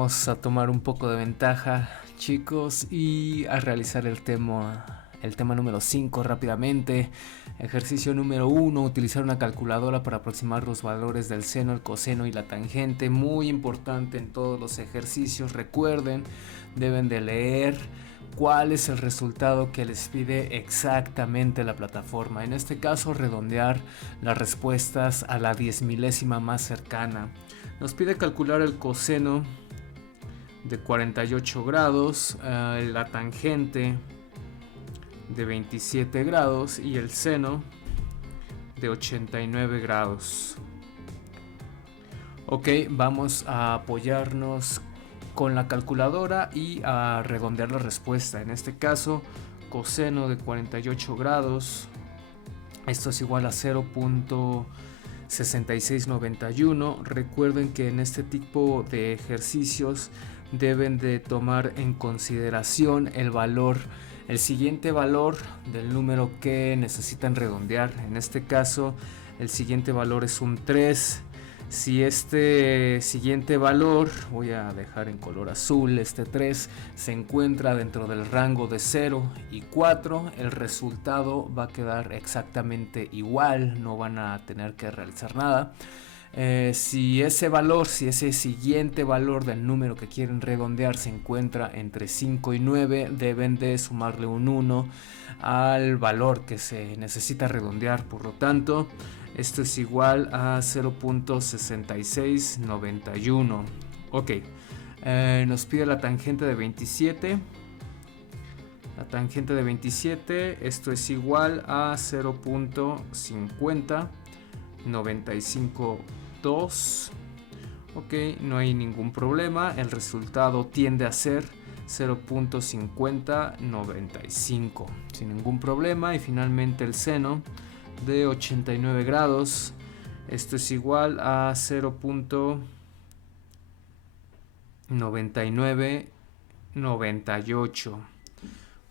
vamos a tomar un poco de ventaja, chicos, y a realizar el tema número 5 rápidamente. Ejercicio número 1, utilizar una calculadora para aproximar los valores del seno, el coseno y la tangente. Muy importante en todos los ejercicios. Recuerden, deben de leer cuál es el resultado que les pide exactamente la plataforma. En este caso, redondear las respuestas a la 10.000ª más cercana. Nos pide calcular el coseno de 48 grados, la tangente de 27 grados y el seno de 89 grados. Ok, vamos a apoyarnos con la calculadora y a redondear la respuesta. En este caso, coseno de 48 grados, esto es igual a 0.6691. Recuerden que en este tipo de ejercicios deben de tomar en consideración el siguiente valor del número que necesitan redondear. En este caso, el siguiente valor es un 3. Si este siguiente valor, voy a dejar en color azul, este 3 se encuentra dentro del rango de 0 y 4, el resultado va a quedar exactamente igual, no van a tener que realizar nada. Si ese siguiente valor del número que quieren redondear se encuentra entre 5 y 9, deben de sumarle un 1 al valor que se necesita redondear. Por lo tanto, esto es igual a 0.6691. Ok, nos pide la tangente de 27. La tangente de 27, esto es igual a 0.50952. Ok, no hay ningún problema. El resultado tiende a ser 0.5095 sin ningún problema. Y finalmente el seno de 89 grados, esto es igual a 0.9998.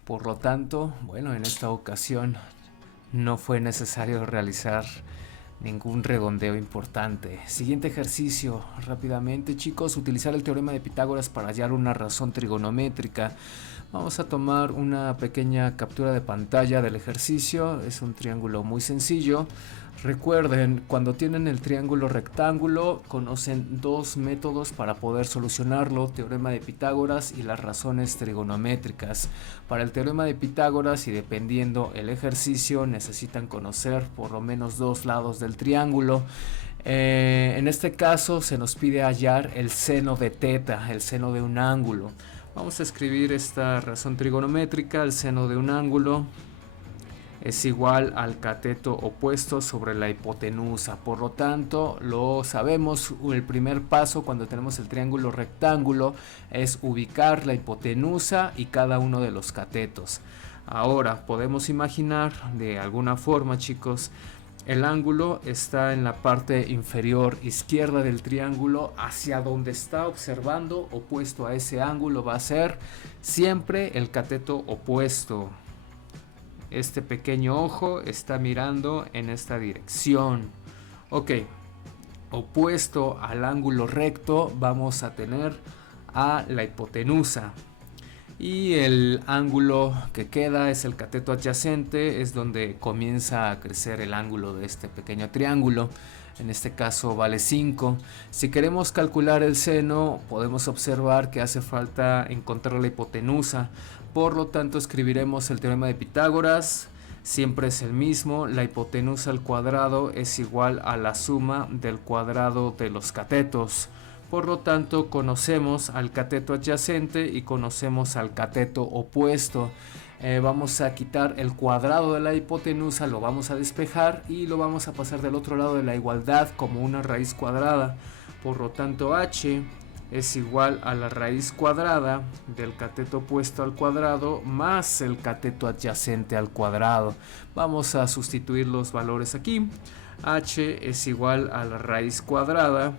Por lo tanto, bueno, en esta ocasión no fue necesario realizar ningún redondeo importante. Siguiente ejercicio, rápidamente, chicos, utilizar el teorema de Pitágoras para hallar una razón trigonométrica. Vamos a tomar una pequeña captura de pantalla del ejercicio. Es un triángulo muy sencillo. Recuerden, cuando tienen el triángulo rectángulo, conocen dos métodos para poder solucionarlo: teorema de Pitágoras y las razones trigonométricas. Para el teorema de Pitágoras, y dependiendo el ejercicio, necesitan conocer por lo menos dos lados del triángulo. En este caso se nos pide hallar el seno de teta, el seno de un ángulo. Vamos a escribir esta razón trigonométrica. El seno de un ángulo es igual al cateto opuesto sobre la hipotenusa. Por lo tanto, lo sabemos, el primer paso cuando tenemos el triángulo rectángulo es ubicar la hipotenusa y cada uno de los catetos. Ahora podemos imaginar de alguna forma, chicos, el ángulo está en la parte inferior izquierda del triángulo. Hacia donde está observando, opuesto a ese ángulo, va a ser siempre el cateto opuesto. Este pequeño ojo está mirando en esta dirección. Ok, opuesto al ángulo recto vamos a tener a la hipotenusa. Y el ángulo que queda es el cateto adyacente, es donde comienza a crecer el ángulo de este pequeño triángulo. En este caso vale 5. Si queremos calcular el seno, podemos observar que hace falta encontrar la hipotenusa. Por lo tanto, escribiremos el teorema de Pitágoras. Siempre es el mismo. La hipotenusa al cuadrado es igual a la suma del cuadrado de los catetos. Por lo tanto, conocemos al cateto adyacente y conocemos al cateto opuesto. Vamos a quitar el cuadrado de la hipotenusa, lo vamos a despejar y lo vamos a pasar del otro lado de la igualdad como una raíz cuadrada. Por lo tanto, h es igual a la raíz cuadrada del cateto opuesto al cuadrado más el cateto adyacente al cuadrado. Vamos a sustituir los valores aquí. H es igual a la raíz cuadrada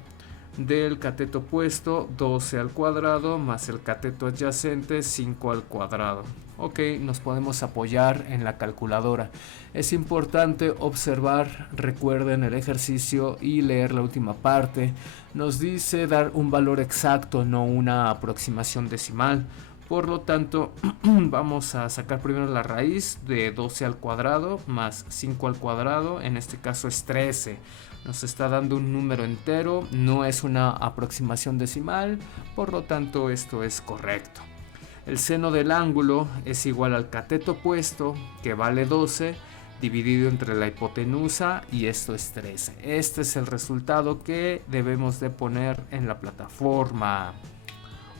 del cateto opuesto 12 al cuadrado más el cateto adyacente 5 al cuadrado. Ok, nos podemos apoyar en la calculadora. Es importante observar, recuerden el ejercicio y leer la última parte. Nos dice dar un valor exacto, no una aproximación decimal. Por lo tanto, vamos a sacar primero la raíz de 12 al cuadrado más 5 al cuadrado, en este caso es 13. Nos está dando un número entero, no es una aproximación decimal, por lo tanto esto es correcto. El seno del ángulo es igual al cateto opuesto, que vale 12, dividido entre la hipotenusa, y esto es 13. Este es el resultado que debemos de poner en la plataforma.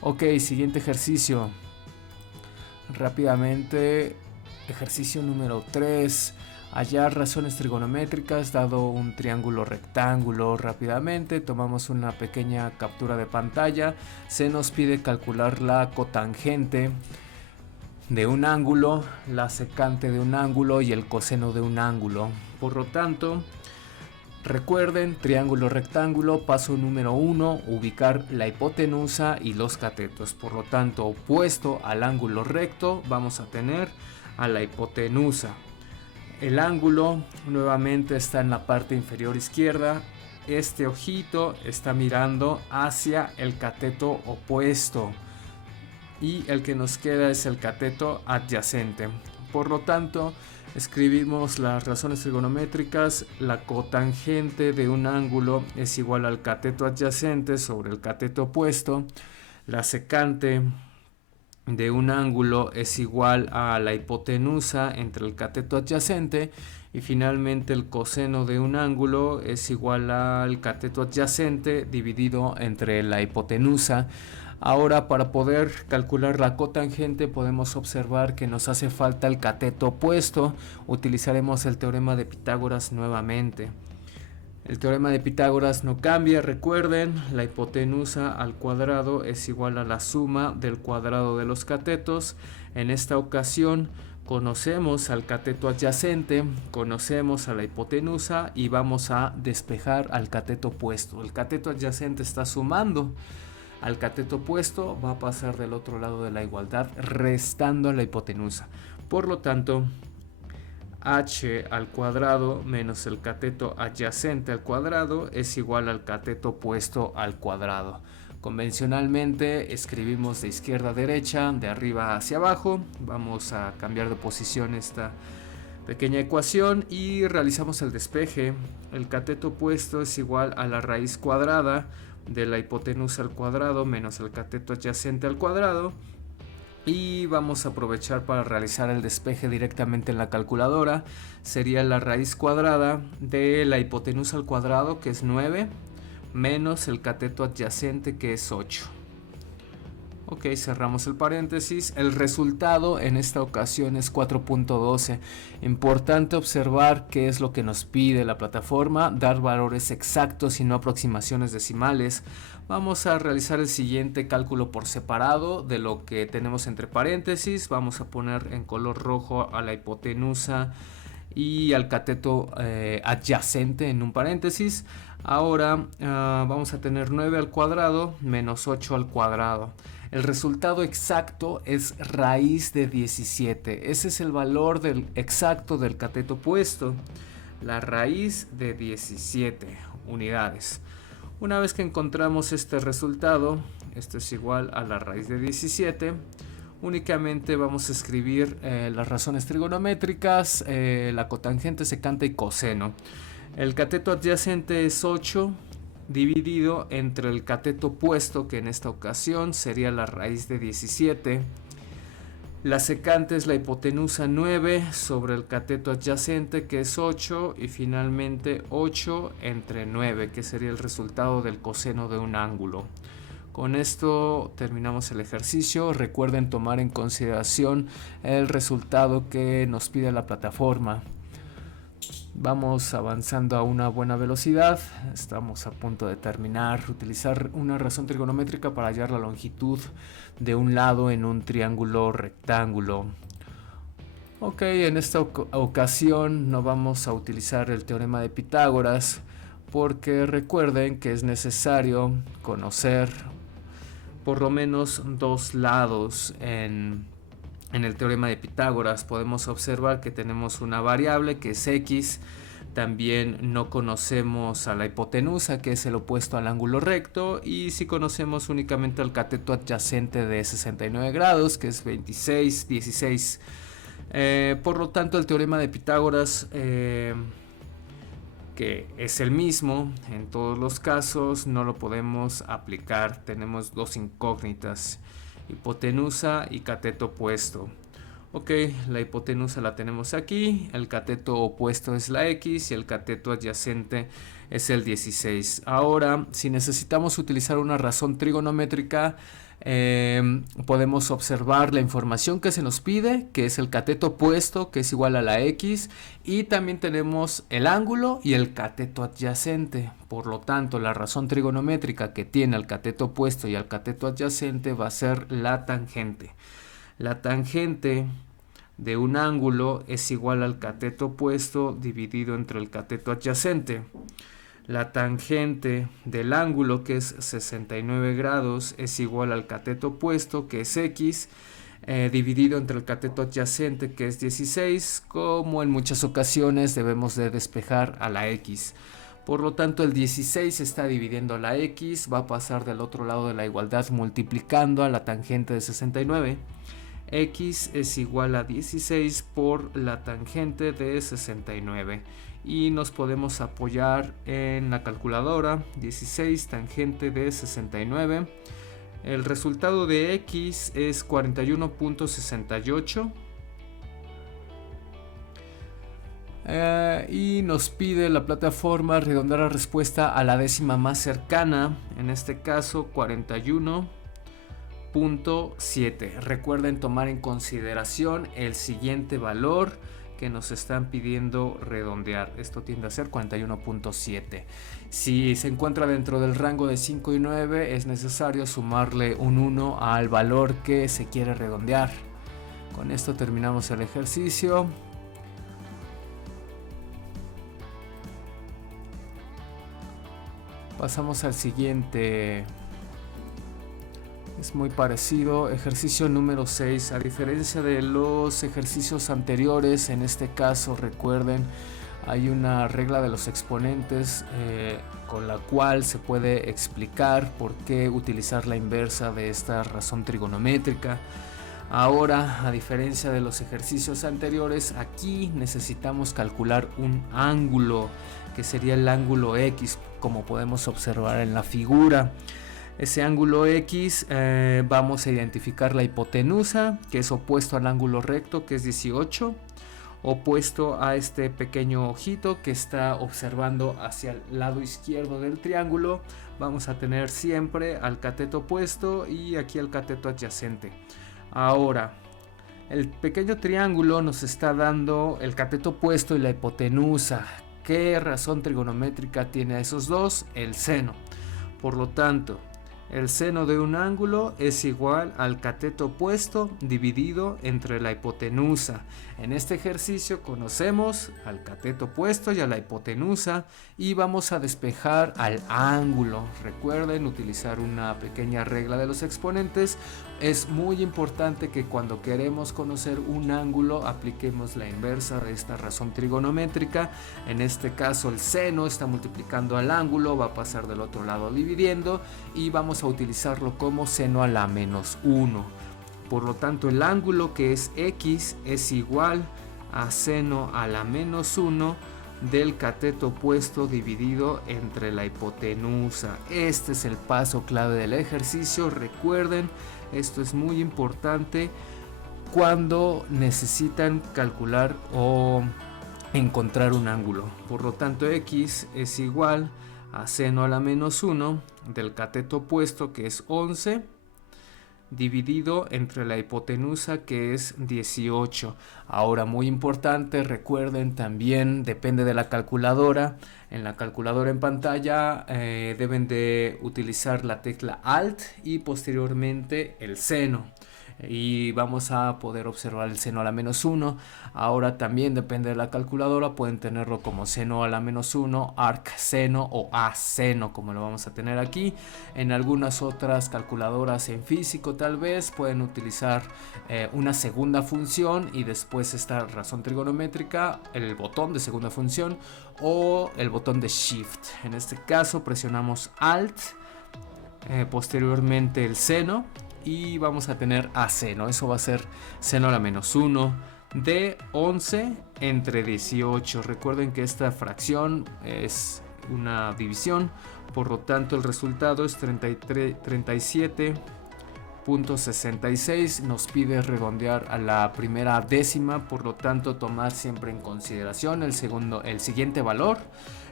Ok, siguiente ejercicio. Rápidamente, ejercicio número 3. Hallar razones trigonométricas dado un triángulo rectángulo. Rápidamente tomamos una pequeña captura de pantalla. Se nos pide calcular la cotangente de un ángulo, la secante de un ángulo y el coseno de un ángulo. Por lo tanto, recuerden, triángulo rectángulo, paso número 1, ubicar la hipotenusa y los catetos. Por lo tanto, opuesto al ángulo recto vamos a tener a la hipotenusa. El ángulo nuevamente está en la parte inferior izquierda. Este ojito está mirando hacia el cateto opuesto y el que nos queda es el cateto adyacente. Por lo tanto, escribimos las razones trigonométricas. La cotangente de un ángulo es igual al cateto adyacente sobre el cateto opuesto. La secante de un ángulo es igual a la hipotenusa entre el cateto adyacente, y finalmente el coseno de un ángulo es igual al cateto adyacente dividido entre la hipotenusa. Ahora, para poder calcular la cotangente podemos observar que nos hace falta el cateto opuesto. Utilizaremos el teorema de Pitágoras nuevamente. El teorema de Pitágoras no cambia, recuerden, la hipotenusa al cuadrado es igual a la suma del cuadrado de los catetos. En esta ocasión conocemos al cateto adyacente, conocemos a la hipotenusa y vamos a despejar al cateto opuesto. El cateto adyacente está sumando al cateto opuesto, va a pasar del otro lado de la igualdad restando a la hipotenusa. Por lo tanto, h al cuadrado menos el cateto adyacente al cuadrado es igual al cateto opuesto al cuadrado. Convencionalmente escribimos de izquierda a derecha, de arriba hacia abajo. Vamos a cambiar de posición esta pequeña ecuación y realizamos el despeje. El cateto opuesto es igual a la raíz cuadrada de la hipotenusa al cuadrado menos el cateto adyacente al cuadrado. Y vamos a aprovechar para realizar el despeje directamente en la calculadora. Sería la raíz cuadrada de la hipotenusa al cuadrado, que es 9, menos el cateto adyacente, que es 8. Ok, cerramos el paréntesis. El resultado en esta ocasión es 4.12. Importante observar qué es lo que nos pide la plataforma, dar valores exactos y no aproximaciones decimales. Vamos a realizar el siguiente cálculo por separado de lo que tenemos entre paréntesis. Vamos a poner en color rojo a la hipotenusa y al cateto adyacente en un paréntesis. Ahora vamos a tener 9 al cuadrado menos 8 al cuadrado. El resultado exacto es raíz de 17. Ese es el valor exacto del cateto opuesto. La raíz de 17 unidades. Una vez que encontramos este resultado, esto es igual a la raíz de 17, únicamente vamos a escribir las razones trigonométricas, la cotangente, secante y coseno. El cateto adyacente es 8 dividido entre el cateto opuesto, que en esta ocasión sería la raíz de 17. La secante es la hipotenusa 9 sobre el cateto adyacente, que es 8, y finalmente 8 entre 9, que sería el resultado del coseno de un ángulo. Con esto terminamos el ejercicio. Recuerden tomar en consideración el resultado que nos pide la plataforma. Vamos avanzando a una buena velocidad. Estamos a punto de terminar. Utilizar una razón trigonométrica para hallar la longitud de un lado en un triángulo rectángulo. Ok, en esta ocasión no vamos a utilizar el teorema de Pitágoras porque recuerden que es necesario conocer por lo menos dos lados en el teorema de Pitágoras. Podemos observar que tenemos una variable que es x. También no conocemos a la hipotenusa, que es el opuesto al ángulo recto, y si conocemos únicamente al cateto adyacente de 69 grados, que es 26, 16. Por lo tanto, el teorema de Pitágoras, que es el mismo en todos los casos, no lo podemos aplicar. Tenemos dos incógnitas, hipotenusa y cateto opuesto. Ok, la hipotenusa la tenemos aquí, el cateto opuesto es la x y el cateto adyacente es el 16. Ahora, si necesitamos utilizar una razón trigonométrica, podemos observar la información que se nos pide, que es el cateto opuesto, que es igual a la x, y también tenemos el ángulo y el cateto adyacente. Por lo tanto, la razón trigonométrica que tiene el cateto opuesto y el cateto adyacente va a ser la tangente. La tangente de un ángulo es igual al cateto opuesto dividido entre el cateto adyacente. La tangente del ángulo, que es 69 grados, es igual al cateto opuesto, que es x, dividido entre el cateto adyacente, que es 16. Como en muchas ocasiones debemos de despejar a la x. Por lo tanto, el 16 está dividiendo a la x, va a pasar del otro lado de la igualdad multiplicando a la tangente de 69. X es igual a 16 por la tangente de 69. Y nos podemos apoyar en la calculadora. 16 tangente de 69. El resultado de x es 41.68. Y nos pide la plataforma redondear la respuesta a la décima más cercana, en este caso 41.7. Recuerden tomar en consideración el siguiente valor que nos están pidiendo redondear. Esto tiende a ser 41.7. Si se encuentra dentro del rango de 5 y 9, es necesario sumarle un 1 al valor que se quiere redondear. Con esto terminamos el ejercicio. Pasamos al siguiente. Es muy parecido, ejercicio número 6. A diferencia de los ejercicios anteriores, en este caso recuerden, hay una regla de los exponentes con la cual se puede explicar por qué utilizar la inversa de esta razón trigonométrica. Ahora, a diferencia de los ejercicios anteriores, aquí necesitamos calcular un ángulo, que sería el ángulo X, como podemos observar en la figura. Ese ángulo X, vamos a identificar la hipotenusa, que es opuesto al ángulo recto, que es 18, opuesto a este pequeño ojito que está observando hacia el lado izquierdo del triángulo. Vamos a tener siempre al cateto opuesto y aquí al cateto adyacente. Ahora, el pequeño triángulo nos está dando el cateto opuesto y la hipotenusa. ¿Qué razón trigonométrica tiene a esos dos? El seno. Por lo tanto, el seno de un ángulo es igual al cateto opuesto dividido entre la hipotenusa. En este ejercicio conocemos al cateto opuesto y a la hipotenusa y vamos a despejar al ángulo. Recuerden utilizar una pequeña regla de los exponentes. Es muy importante que cuando queremos conocer un ángulo apliquemos la inversa de esta razón trigonométrica. En este caso el seno está multiplicando al ángulo, va a pasar del otro lado dividiendo y vamos a utilizarlo como seno a la menos 1. Por lo tanto, el ángulo, que es x, es igual a seno a la menos 1 del cateto opuesto dividido entre la hipotenusa. Este es el paso clave del ejercicio. Recuerden, esto es muy importante cuando necesitan calcular o encontrar un ángulo. Por lo tanto, x es igual a seno a la menos 1 del cateto opuesto, que es 11, dividido entre la hipotenusa, que es 18. Ahora, muy importante, recuerden también, depende de la calculadora. En la calculadora en pantalla deben de utilizar la tecla Alt y posteriormente el seno. y vamos a poder observar el seno a la menos 1. Ahora también depende de la calculadora, pueden tenerlo como seno a la menos 1, arc seno o a seno, como lo vamos a tener aquí. En algunas otras calculadoras en físico tal vez pueden utilizar una segunda función y después esta razón trigonométrica, el botón de segunda función o el botón de shift. En este caso presionamos alt, posteriormente el seno, y vamos a tener a seno. Eso va a ser seno a la menos 1 de 11 entre 18. Recuerden que esta fracción es una división, por lo tanto el resultado es 37.66. Nos pide redondear a la primera décima, por lo tanto tomar siempre en consideración el siguiente valor.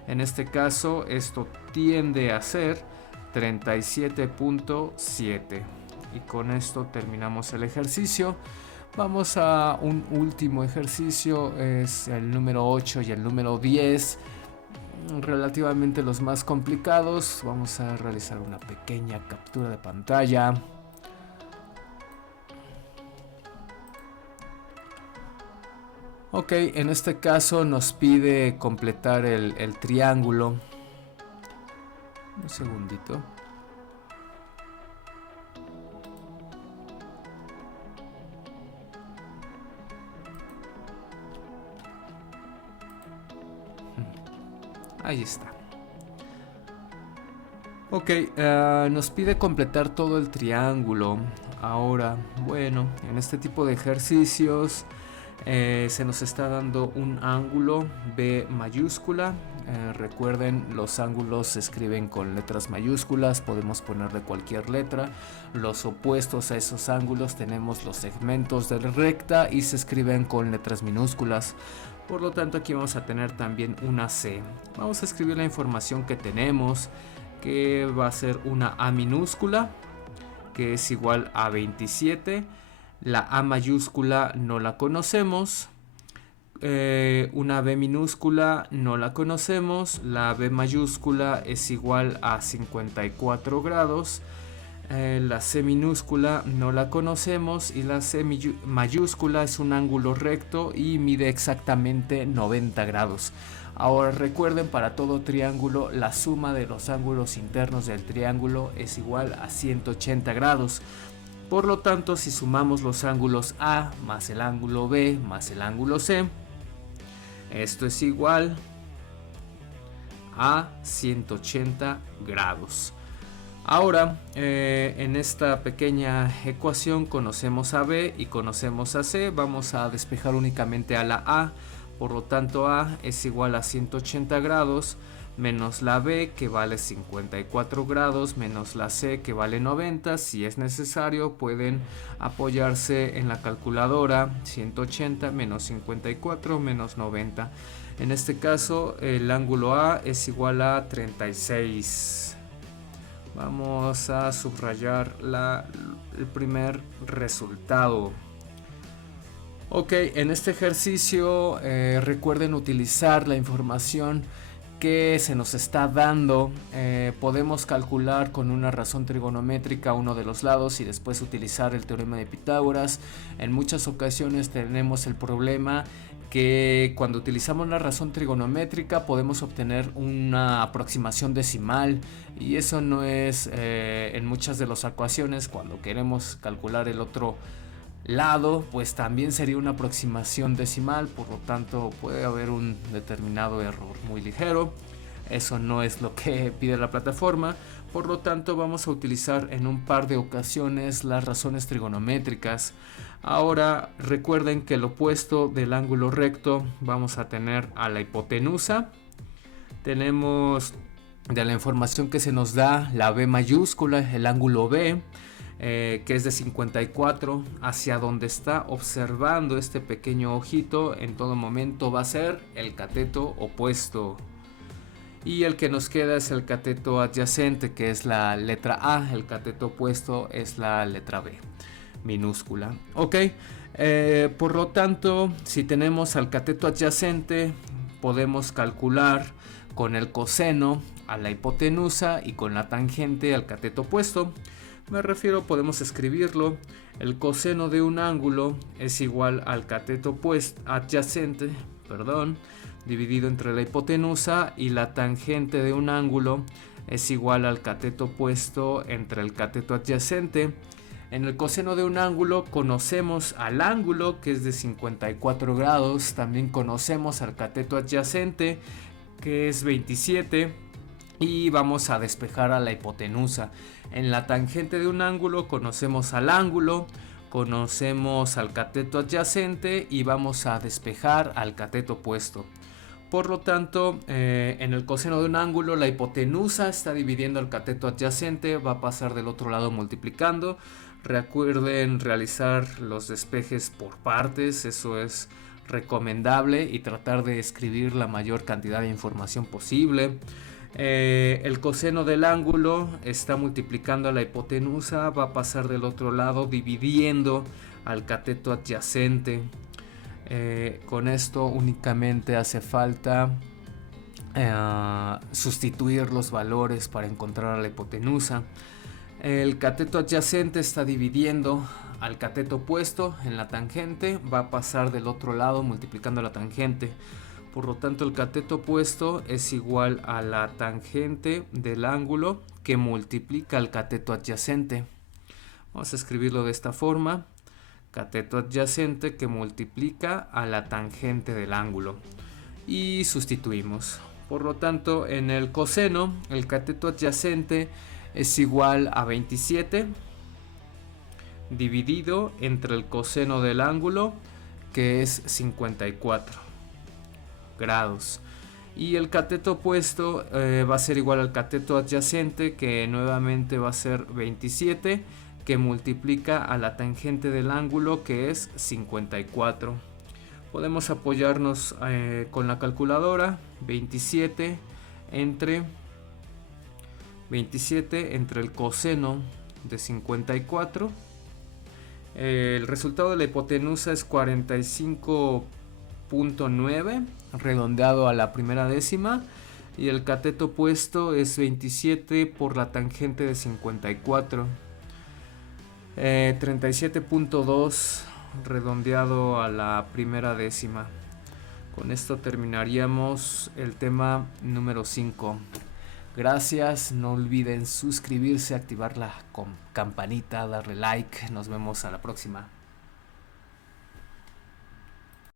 En este caso esto tiende a ser 37.7. y con esto terminamos el ejercicio. Vamos a un último ejercicio, es el número 8 y el número 10, relativamente los más complicados. Vamos a realizar una pequeña captura de pantalla. Ok, en este caso nos pide completar el triángulo. Un segundito. Ahí está. Ok, nos pide completar todo el triángulo. Ahora, bueno, en este tipo de ejercicios se nos está dando un ángulo B mayúscula. Recuerden, los ángulos se escriben con letras mayúsculas, podemos ponerle cualquier letra. Los opuestos a esos ángulos tenemos los segmentos de recta y se escriben con letras minúsculas. Por lo tanto, aquí vamos a tener también una C. Vamos a escribir la información que tenemos, que va a ser una A minúscula, que es igual a 27. La A mayúscula no la conocemos. Una B minúscula no la conocemos. La B mayúscula es igual a 54 grados. La C minúscula no la conocemos y la C mayúscula es un ángulo recto y mide exactamente 90 grados. Ahora recuerden, para todo triángulo la suma de los ángulos internos del triángulo es igual a 180 grados. Por lo tanto, si sumamos los ángulos A más el ángulo B más el ángulo C, esto es igual a 180 grados. Ahora, en esta pequeña ecuación conocemos a B y conocemos a C. Vamos a despejar únicamente a la A. Por lo tanto, A es igual a 180 grados menos la B, que vale 54 grados, menos la C, que vale 90. Si es necesario, pueden apoyarse en la calculadora. 180 menos 54 menos 90. En este caso, el ángulo A es igual a 36. Vamos a subrayar el primer resultado. Ok, en este ejercicio recuerden utilizar la información que se nos está dando. Podemos calcular con una razón trigonométrica uno de los lados y después utilizar el teorema de Pitágoras. En muchas ocasiones tenemos el problema que cuando utilizamos la razón trigonométrica podemos obtener una aproximación decimal, y eso no es en muchas de las ecuaciones. Cuando queremos calcular el otro lado, pues también sería una aproximación decimal, por lo tanto puede haber un determinado error muy ligero. Eso no es lo que pide la plataforma, por lo tanto vamos a utilizar en un par de ocasiones las razones trigonométricas. Ahora recuerden que el opuesto del ángulo recto vamos a tener a la hipotenusa. Tenemos de la información que se nos da la B mayúscula, el ángulo B, que es de 54, hacia donde está observando este pequeño ojito en todo momento va a ser el cateto opuesto. Y el que nos queda es el cateto adyacente, que es la letra A. El cateto opuesto es la letra B minúscula. Ok, por lo tanto, si tenemos al cateto adyacente, podemos calcular con el coseno a la hipotenusa y con la tangente al cateto opuesto. Me refiero, podemos escribirlo. El coseno de un ángulo es igual al cateto adyacente, dividido entre la hipotenusa, y la tangente de un ángulo es igual al cateto opuesto entre el cateto adyacente. En el coseno de un ángulo conocemos al ángulo, que es de 54 grados. También conocemos al cateto adyacente, que es 27. Y vamos a despejar a la hipotenusa. En la tangente de un ángulo conocemos al ángulo, conocemos al cateto adyacente y vamos a despejar al cateto opuesto. Por lo tanto, en el coseno de un ángulo, la hipotenusa está dividiendo al cateto adyacente, va a pasar del otro lado multiplicando. Recuerden realizar los despejes por partes, eso es recomendable, y tratar de escribir la mayor cantidad de información posible. El coseno del ángulo está multiplicando a la hipotenusa, va a pasar del otro lado dividiendo al cateto adyacente. Con esto únicamente hace falta sustituir los valores para encontrar a la hipotenusa. El cateto adyacente está dividiendo al cateto opuesto en la tangente, va a pasar del otro lado multiplicando la tangente. Por lo tanto, el cateto opuesto es igual a la tangente del ángulo que multiplica al cateto adyacente. Vamos a escribirlo de esta forma: cateto adyacente que multiplica a la tangente del ángulo. Y sustituimos. Por lo tanto, en el coseno, el cateto adyacente es igual a 27 dividido entre el coseno del ángulo, que es 54 grados. Y el cateto opuesto va a ser igual al cateto adyacente, que nuevamente va a ser 27, que multiplica a la tangente del ángulo, que es 54. Podemos apoyarnos con la calculadora. 27 entre el coseno de 54. El resultado de la hipotenusa es 45.9, redondeado a la primera décima. Y el cateto opuesto es 27 por la tangente de 54. 37.2, redondeado a la primera décima. Con esto terminaríamos el tema número 5. Gracias, no olviden suscribirse, activar la campanita, darle like. Nos vemos a la próxima.